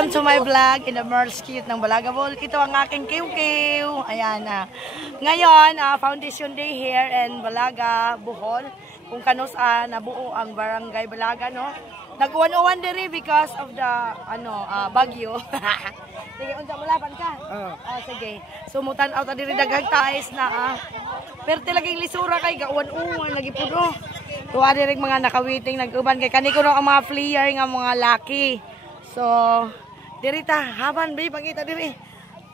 Welcome to my vlog in the Merls Cute ng Balaga Bohol. Ito ang aking kiw-kiw. Ayan na. Ngayon, Foundation Day here in Balaga Bohol. Kung kanus nabuo ang barangay Balaga, no? Nag-101 diri because of the bagyo. Sige, unsa mo laban ka? Sige. Sumutan out diri daghang tais na pero tilaging lisura kay ga-101 lagi puno. Tuwa diri mga nakawiting nag-uban kay kani ko ang mga flyer nga mga laki. So, diri ta haban bay pangita diri.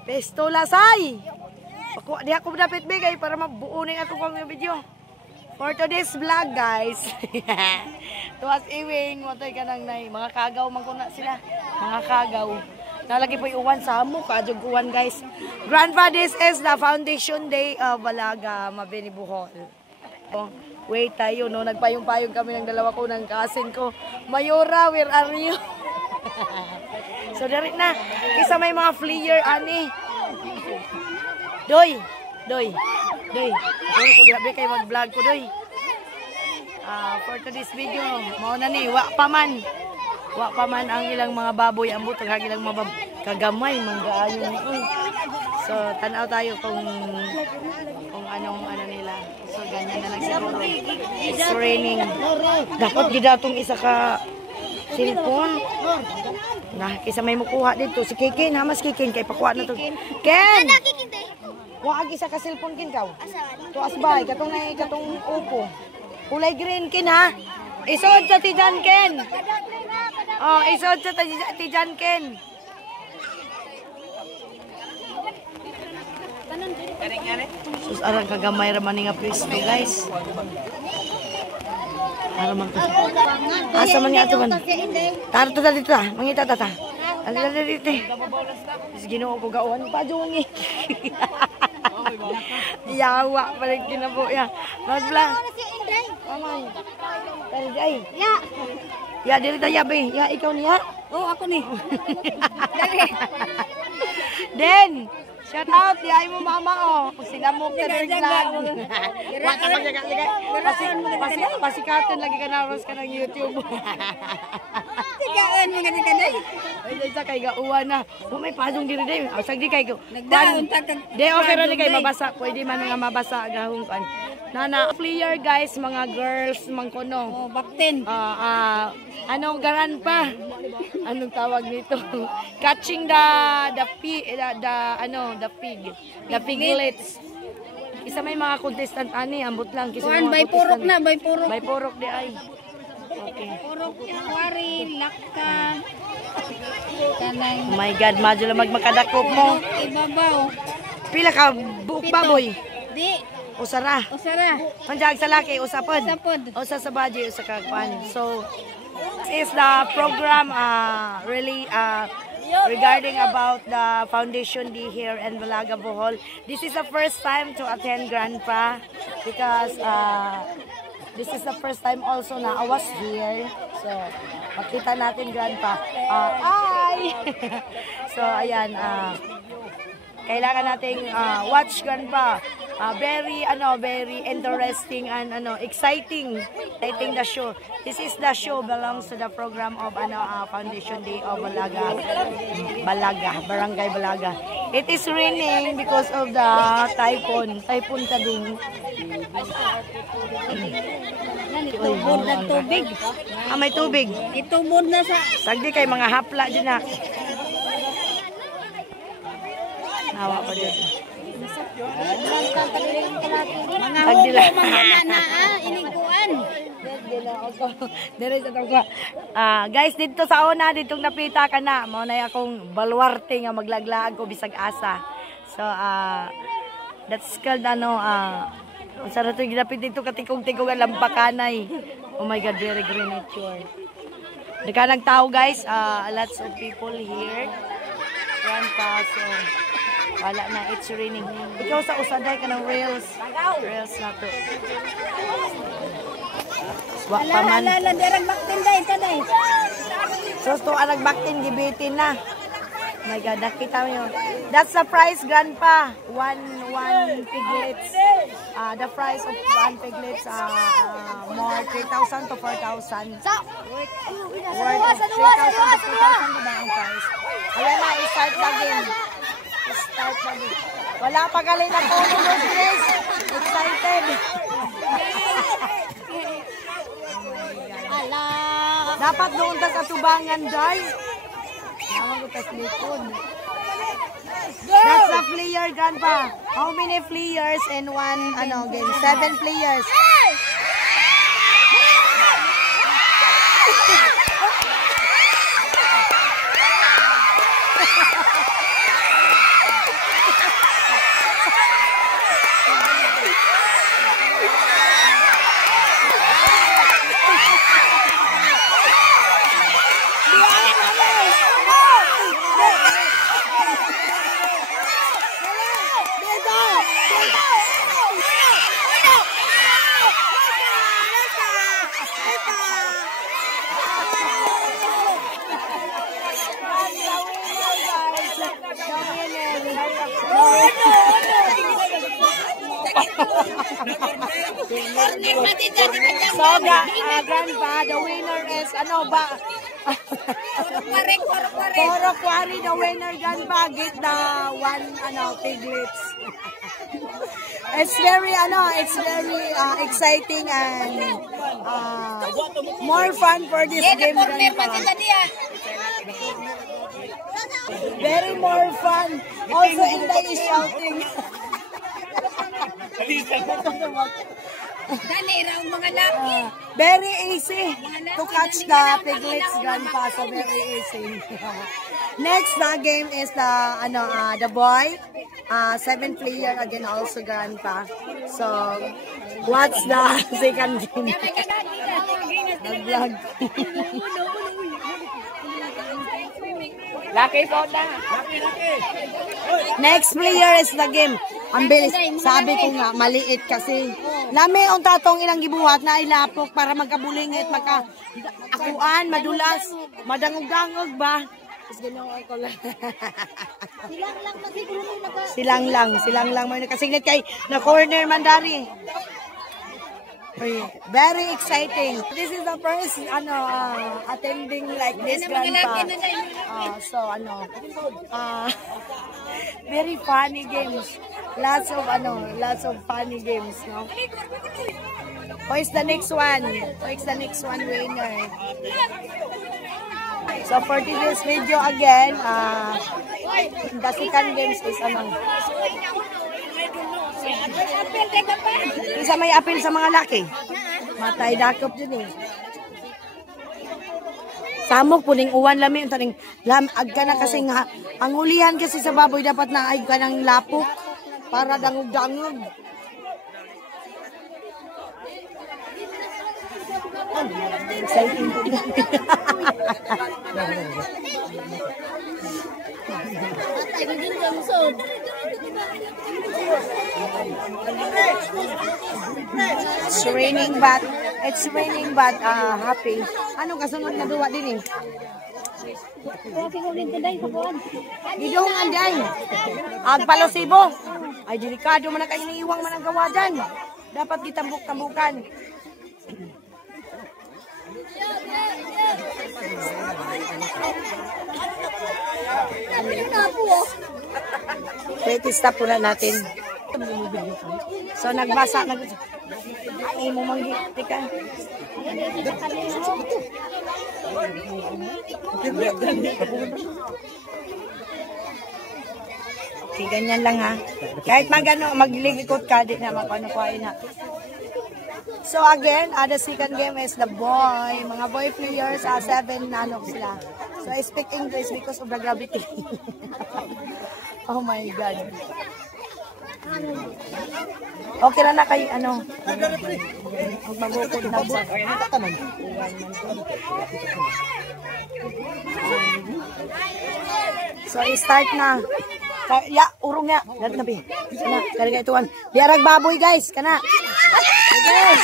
Pistola say. Ako di ako dapat bigay para mabuo ning ato kong video. For today's vlog, guys. Tuwas iwing, motoy ka nang nay. Mga kagaw, magkuna sila. Mga kagaw. Nalagi po yung uwan sa amok. Kadyog uwan, guys. Grandpa, this is the Foundation Day of Balaga, Mabini Bohol. Oh, wait tayo, no? Nagpayong-payong kami ng dalawa ko ng kasin ko. Mayora, where are you? So, darit na. Isa may mga flyer, ani. Doy. Doy. Ako ko dihabi kay mag-vlog ko, Doy. For today's video, mauna ni, wa pa man ang ilang mga baboy, ang butog, ang ilang mga kagamay, manggaayo ni. So, tanaw tayo kung anong nila. So, ganyan na lang siguro. It's raining. Dapat gidatong isa ka cellphone. Kisa may mukuha dito. Si Kikin, hamas Kikin, kay pakuha na to. Ken! Waag isa ka cellphone kin kaw. Tuas bay katong upo. Kulay green kin ha. Isod sa tijan ken. Oh, isod sa tijan ken. Sus arang kagamay ra man nga pwesto, guys. Ara man ko. Asa man nga ato man. Tarto ta dito ah. Mangita ta. Alila dito. Ginoo ko gawan pa jungi. Yawa pa rin kinabo ya. Mag-vlog. Amay. Ay. Ya, diri tayo be. Ya, ikaw niya? Oh, ako ni. Den, shout out di ay mo mama oh. Sila mo ka rin vlog. Wa ka magjaga-jaga. Pasikaton lagi ka na ka ng YouTube. Sigaan mo gani kanay. Ay, dahil kay gauwan na. May pasong diri day. Asag di kay go. Nagdaon ta kag. Day okay ra ni kay mabasa. Pwede man nga mabasa gahong kan. Nana flyer guys, mga girls mangkono. Oh, bakten. Anong garan pa? Anong tawag nito? Catching the piglets. Isa may mga contestant ani, ambot lang kasi mga bay purok na, bay purok. Bay purok di ay. Okay. Purok wari, lakka. Kanay. Oh my God, madyo lang magmakadakop mo. Ibabaw. Pila ka buok baboy? Di. Usara. Manjag sa laki, usapod. Usa sa baji, usa ka pan. So, this is the program really regarding about the Foundation Day here in Balaga Bohol. This is the first time to attend Grandpa because this is the first time also na I was here. So, makita natin Grandpa. Hi! So, ayan. Kailangan nating watch Grandpa. Very interesting and exciting the show. This is the show belongs to the program of Foundation Day of Balaga, Barangay Balaga. It is raining because of the typhoon Tabing. Itubod na tubig. May tubig. Itubod na sa sagdi kay mga hapla dyan na. Hawa pa dyan. mga hugyo, mga iniguan. Guys, dito sa una, ditong napita ka na. Maunay akong baluarte nga maglaglaan ko bisag asa. So, that's called ang sarap ito ginapit dito katikong-tikong ang lampakanay. Oh my God, very green nature. Nagkanang tao guys, lots of people here. Grandpa, so wala na, it's raining. Ikaw sa usaday ka ng rails na to. Wak pa man. Derang baktin day, ito day. So, ito ang nagbaktin, gibitin na. My God, nakita mo yun. That's the price, Grandpa. One piglets. The price of one piglets more 3,000 to 4,000. Worth 3,000 to 4,000 diba ang price? Ayan na, i-start na game. I-start na game. Wala pa galing na po mo, Grace. Excited. Dapat doon ta katubangan, guys. Naman ko tas likod. That's the player, Grandpa. How many players in one game? 7 players. So, Grandpa, the winner is, Poro Quarry, the winner, Grandpa, get the one, piglets. It's very, exciting and more fun for this game, Grandpa. Very more fun. Also, Inday is shouting. Very easy to catch the piglets, Grandpa. So very easy. Next, the game is the boy. 7 player again also, Grandpa. So what's the second game? The vlog. Lucky soda. Next player is the game. Ang bilis. Sabi ko nga, maliit kasi. Lami ang tatong ilang gibuhat na ilapok para magkabulingit, magka-akuan, madulas, madangog-dangog ba? Silang lang. May nakasignet kay na corner mandari. Very exciting. This is the first attending like this, Grandpa. Very funny games. Lots of funny games, no? Who is the next one? Winner? So for today's video again, the second games is isa may appeal sa mga laki. Matay dakop dyan eh. Samok puning uwan lami taning ag ka na kasi nga ang ulihan kasi sa baboy dapat na ay ka ng lapok para dangog-dangog. Exciting po. It's raining but happy. Ano kasunod na duwa din eh? Didong anday. Agpalosibo. Ay delikado man na kayo iniiwang man ang gawa dyan. Dapat ditambuk-tambukan. Pwede stop na natin. So nagbasa. Ay mo manggiti ka. Okay, ganyan lang ha. Kahit magligikot ka, di na mapanukuhain na. So again, the second game is the boy. Mga boy players, 7 sila. So I speak English because of the gravity. Oh my God. Okay na na kay magbukod na po. So i-start na. Ya, urong ya. Darat na bi. Kana, karga ituan. Diarag baboy guys, kana. Okay.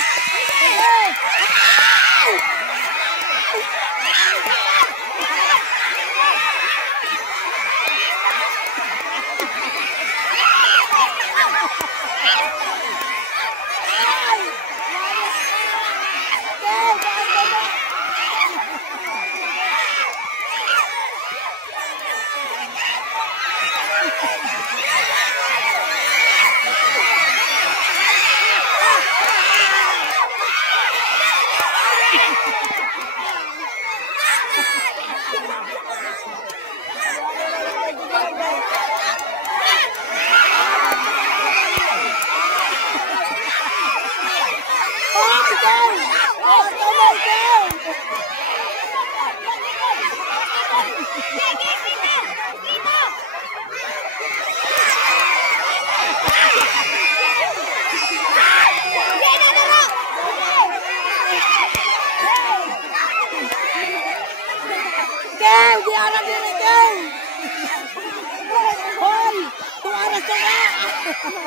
So very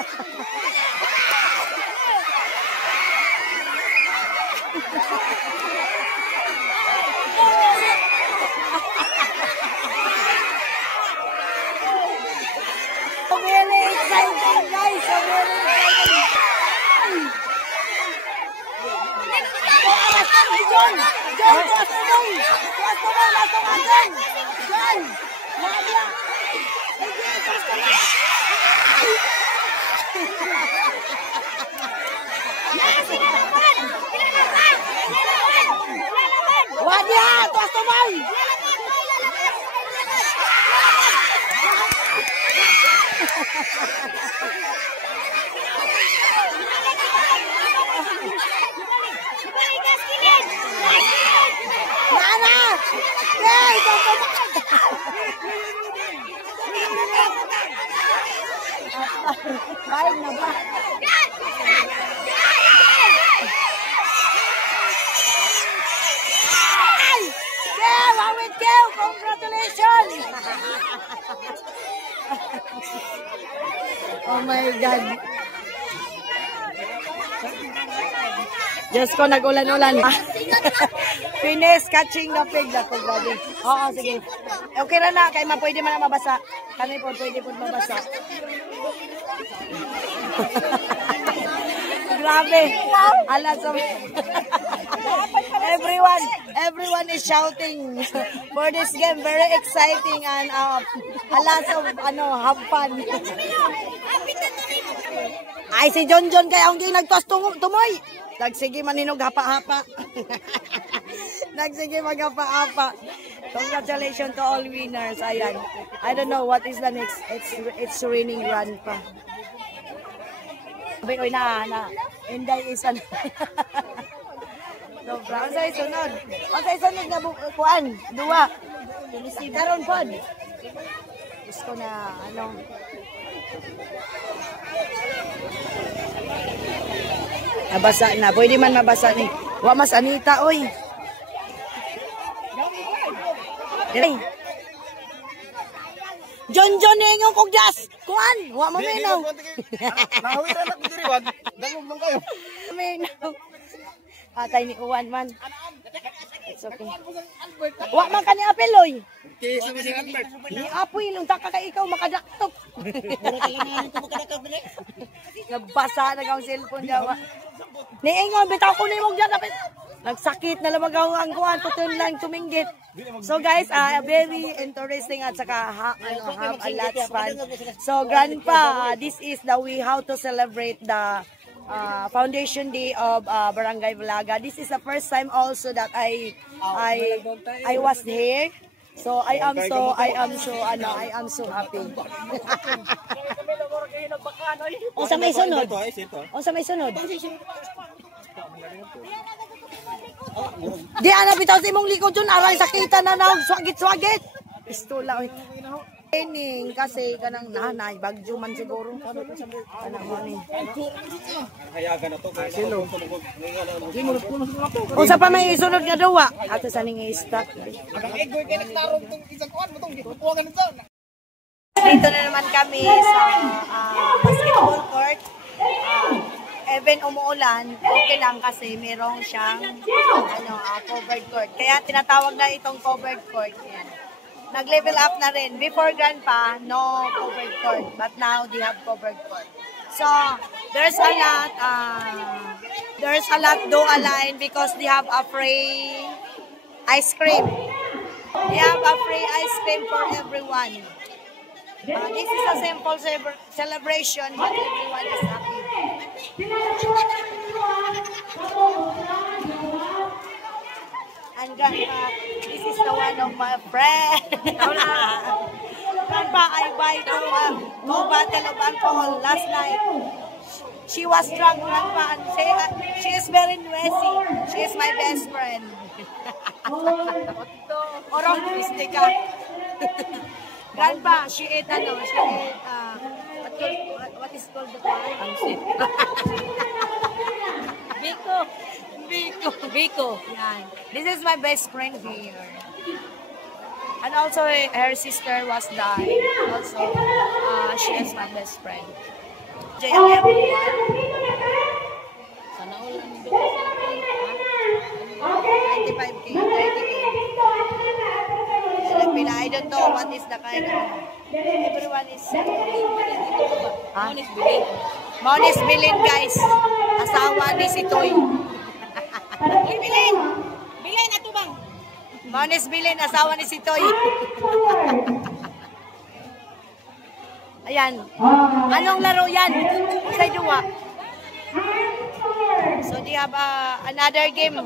exciting, guys. So very exciting. John, tuwas tuloy. Tuwas tuloy, lasong atin. John, Nadia. Sige, tuwas tuloy. Wadia, tuwas tuloy. Nana! Hey, baik na ba? Kev, awit Kev! Congratulations! Oh my God. Diyos ko, nag-ulan-ulan. Finish catching the pig. Dako, grabe. Oo, sige. Okay na kay pwede man na mabasa. Kani po, pwede po mabasa. Grabe. Alas of... everyone is shouting for this game. Very exciting and a lot of have fun. Ay, si John kaya ang ginagtos tumoy. Nagsige maninog hapa-hapa. Nagsige maghapa-hapa. Congratulations to all winners. Ayan. I don't know what is the next. It's raining run pa. Sabi na. Inday isan. Sobra. Ang sa'y sunod. Ang sa'y sunod na bukuan. Dua. Karon pod. Gusto na nabasa na. Pwede man mabasa ni. Wa mas Anita, oy. Dire. John ningong kog jas. Kuan, wa mo minaw. Nahawiran na ko diri wag. Dangog lang kayo. Minaw. Atay ni Uwan man. It's okay. Wa man kani apeloy. Okay, sa si Albert. Ni apoy nung taka ka ikaw makadaktok. Nabasa na kang cellphone daw. Niingon bitaw ko nimo diyan dapat. Nagsakit na lamagaw ang kuan tutun lang tuminggit. So guys, very interesting at saka have a lot of fun. So grandpa, this is the way how to celebrate the Foundation Day of Barangay Bulaga. This is the first time also that I was here. So I am so happy. O sa may sunod. Di ana bitaw sa imong likod dun aray sakita na swagit. Pistola oy. Training kasi kanang nanay bagyo man siguro. Kanang morning. Hayagan na to kay silo. Unsa pa may isunod nga duwa? Ato sa ning i-start. Ang egoy kay nagtarong tong isang kuan mo tong gipupuan nito. Dito na naman kami sa basketball court. Even umuulan, okay lang kasi merong siyang covered court. Kaya tinatawag na itong covered court. Yan. Nag-level up na rin. Before grandpa, no covered court. But now, they have covered court. So, there's a lot do a line because they have a free ice cream. They have a free ice cream for everyone. This is a simple celebration, but everyone is happy. And grandpa, this is the one of my friends. Grandpa, I buy two bottle of alcohol last night. She was drunk, grandpa, and she is very noisy. She is my best friend. Orong mistika. Grandpa, she ate what is called the pie? Biko. Yan. This is my best friend here. And also, her sister was died. Also, she is my best friend. Jay ang everyone. Sana all ang dito sa 25K, 30K. Sila I don't know what is the kind of... Everyone is... Ha? Maunis Bilin, guys. Asawa ni si Toy. Bilin! Bilin, ato bang? Maunis Bilin, asawa ni si Toy. Ayan. Anong laro yan? Sa duwa. So, they have another game.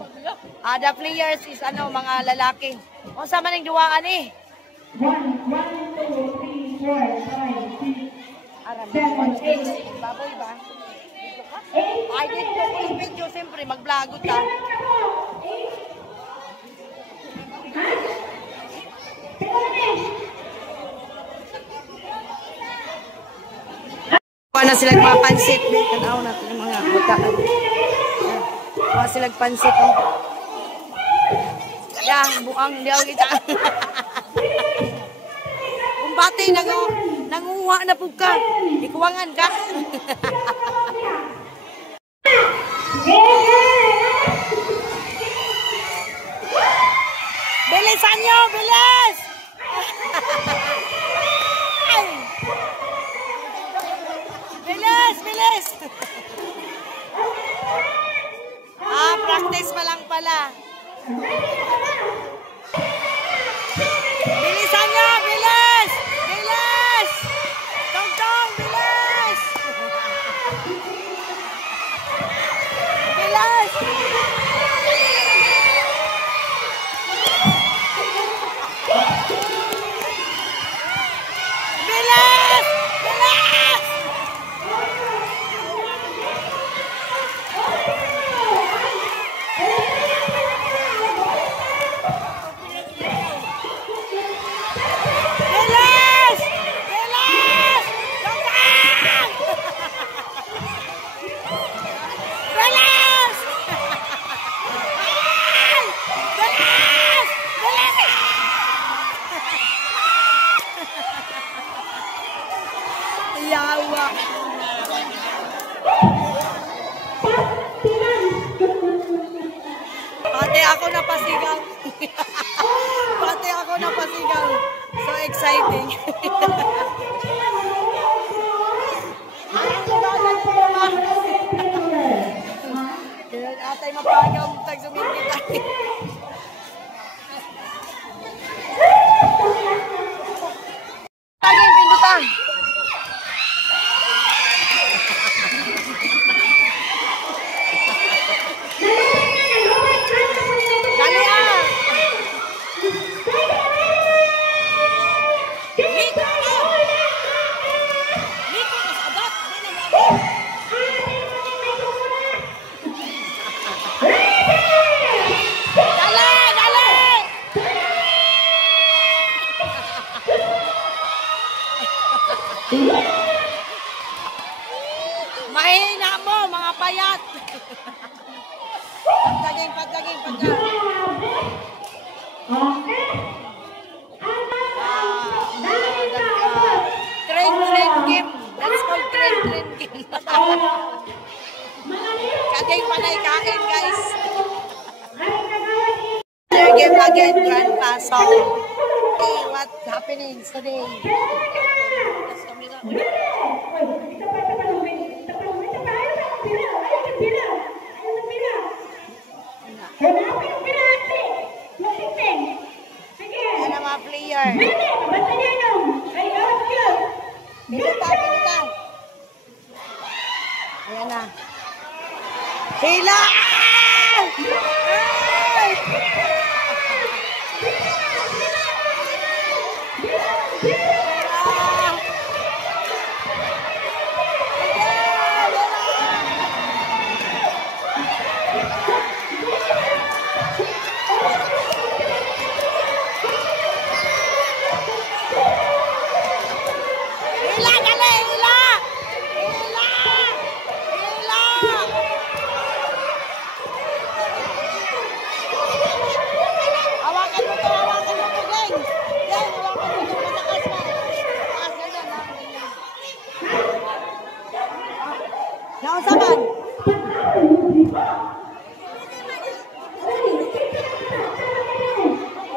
The players is mga lalaki. O sa maning duwaan eh. 1, 2, 3, 4, 5, 6, Aram, baboy ba? Ay, dito ko yung video, siyempre, mag-vlog ta. Kuha na sila papansit. Tanaw natin yung mga butaan. Kuha sila pansit. Buang, hindi ako kita. Kung bati, nanguha na po ka. Ikuwangan ka. Bilisan nyo! Bilis! Bilis! Bilis! Practice pa lang pala. Bilisan nyo! Bilis! Bilis! Tong-tong! Bilis! Bilis! Bilis! Bilis! Bilis! Bilis! Tong-tong! Bilis! Bilis! Bilis! Yawa. Pati ako napasigaw. Pati ako napasigaw. So exciting. Atay mapagaw tagsumingit tayo. Taging pindutan. Dali ah! Liko na! Liko na sa adat! Dili na ako! Dali! Dali! Mahina mo, mga payat! Pagdaging, pagdaging, pagdaging. Train game. That's called train game. Kaging panay kain, guys. Their game again, Grandpa. So, hey, what's happening today? Yan ang mga player. Pinuta, pinuta. Ayan na. Hila! Ay! Hila, dali, hila! Hila! Hila! Naon sa man?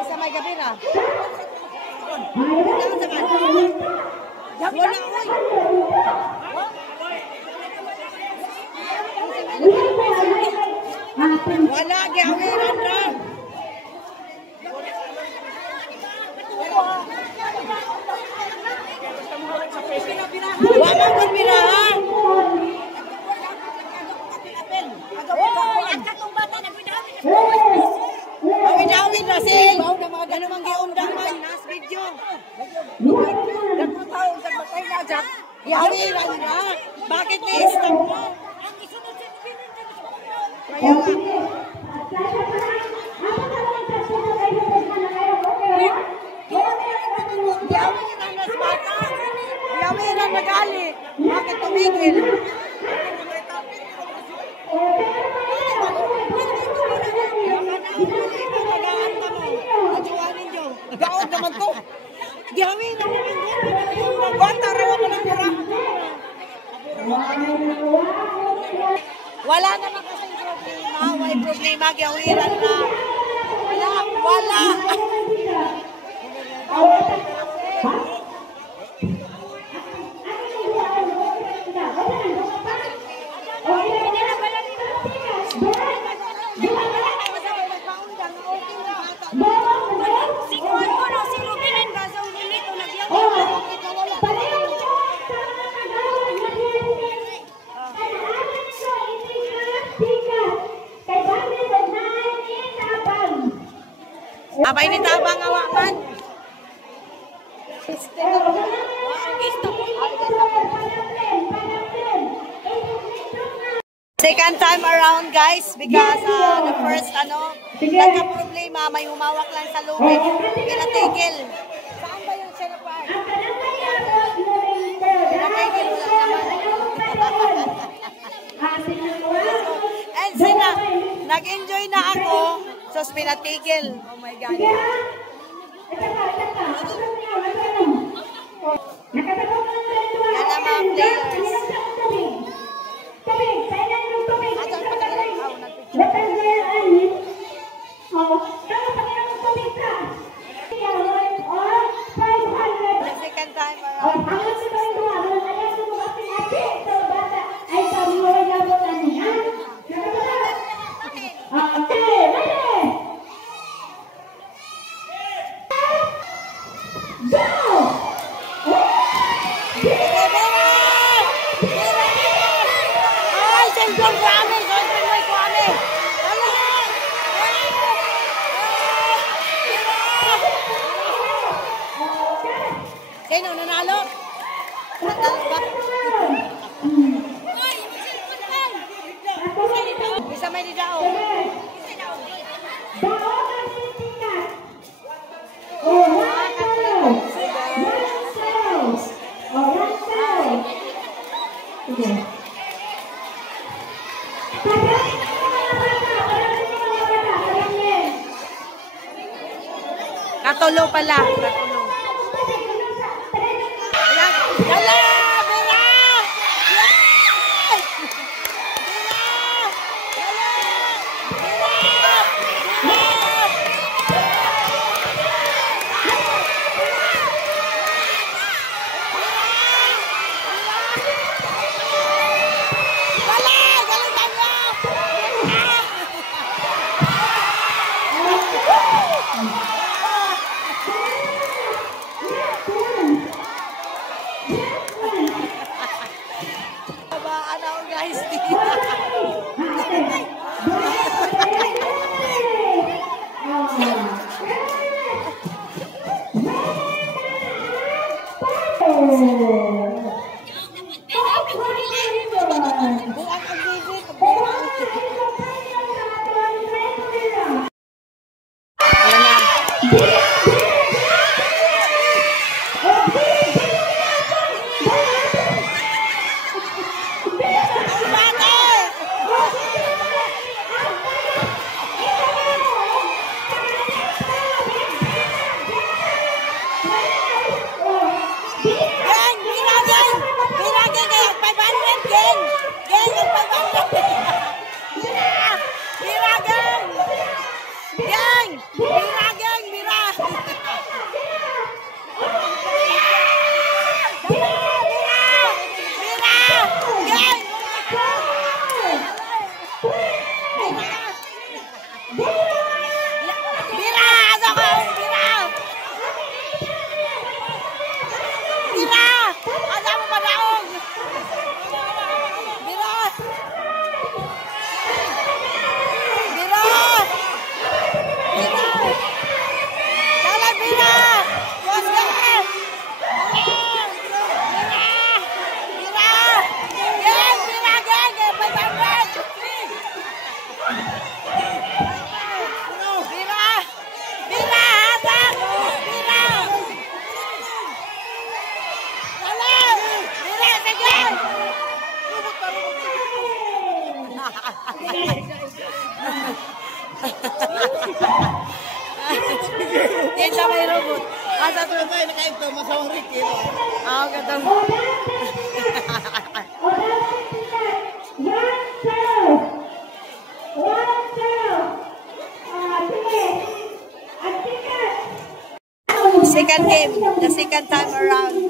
Isa may gabi na. Naon sa man? Wala, oy. Wala, giawiran ra. Wala kon biraha. Ang idawin na sil. Ano mang giundang man nas video. Nagputaw sa batay na jak. Giawiran ra. Bakit ni-stop mo? Kaya nga. Gawin ang nasbata. Gawin ang nagali. Bakit tumigil? Gaot naman to. Gawin ang bata rawa mo ng pura. Wala naman kasi problema. May problema. Gawiran na. Wala. Abay ni tabang awa man. Second time around guys because the first nagka-problema may humawak lang sa lubid. Pinatigil. Saan ba yung sinapar? Pinatigil lang naman. And sina, nag-enjoy na ako. So, pinatigil. Oh my God. Yan ang mga players. The second time around. Sino nanalo? Nanalo ba? Isa may didao. Katulo pala. Katulo. Hala! Bira! Yes! Yan! Tinsa may robot. Asa to? Ay, nakaito, masawang Ricky. Ah, katong. Second game, the second time around.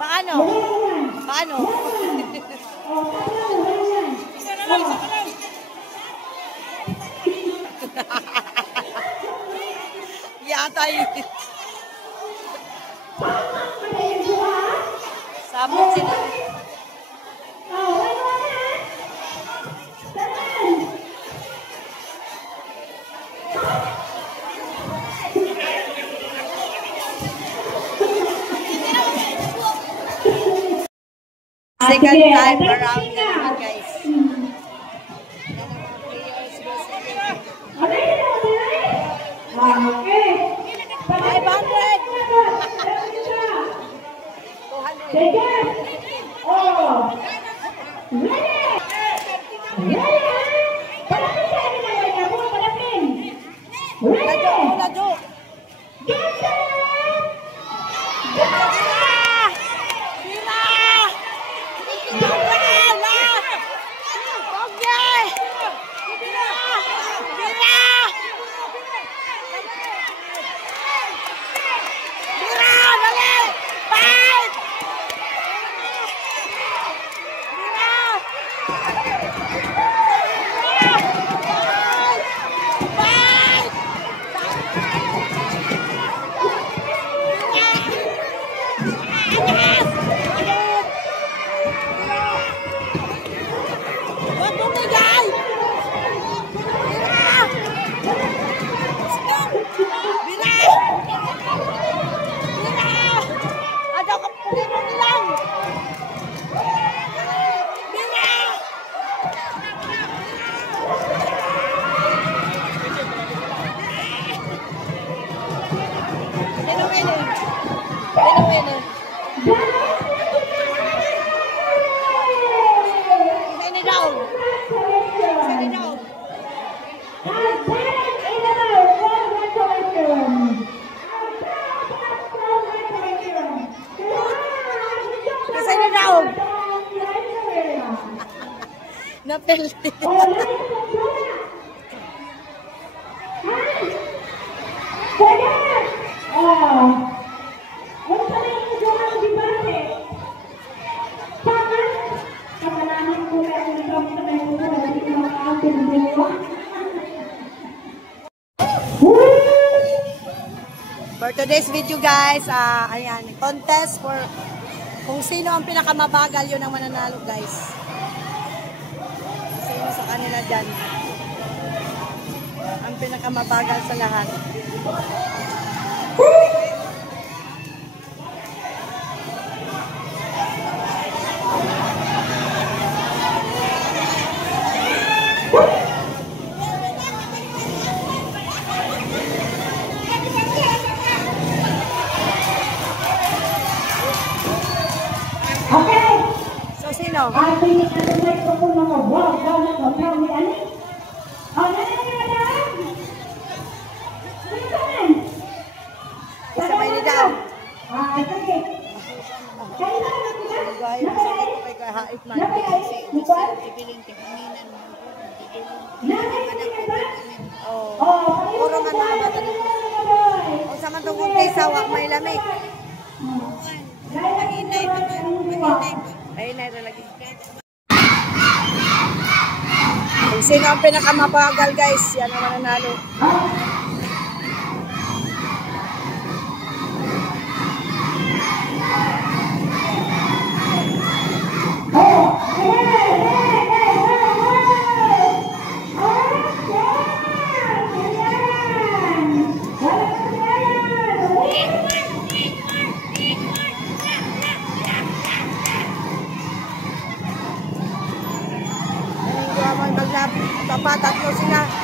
Paano? Paano? Yatay. Sabot sila. Second time around na naman, guys. Napelti. For today's video, guys, ayan, contest for kung sino ang pinakamabagal, yun ang mananalo, guys. Sino sa kanila dyan ang pinakamabagal sa lahat. Okay. So, sino? Ating natin ko po mga vlog na hotel ni Ani. Sabay ni daw. Sige. Haip man. Puro nga naman. O sa man itong sawa, may lamig. Mahinay pa. Mahinay Sino ang pinakamabagal guys? Yan ang mananalo. Tatlo sila.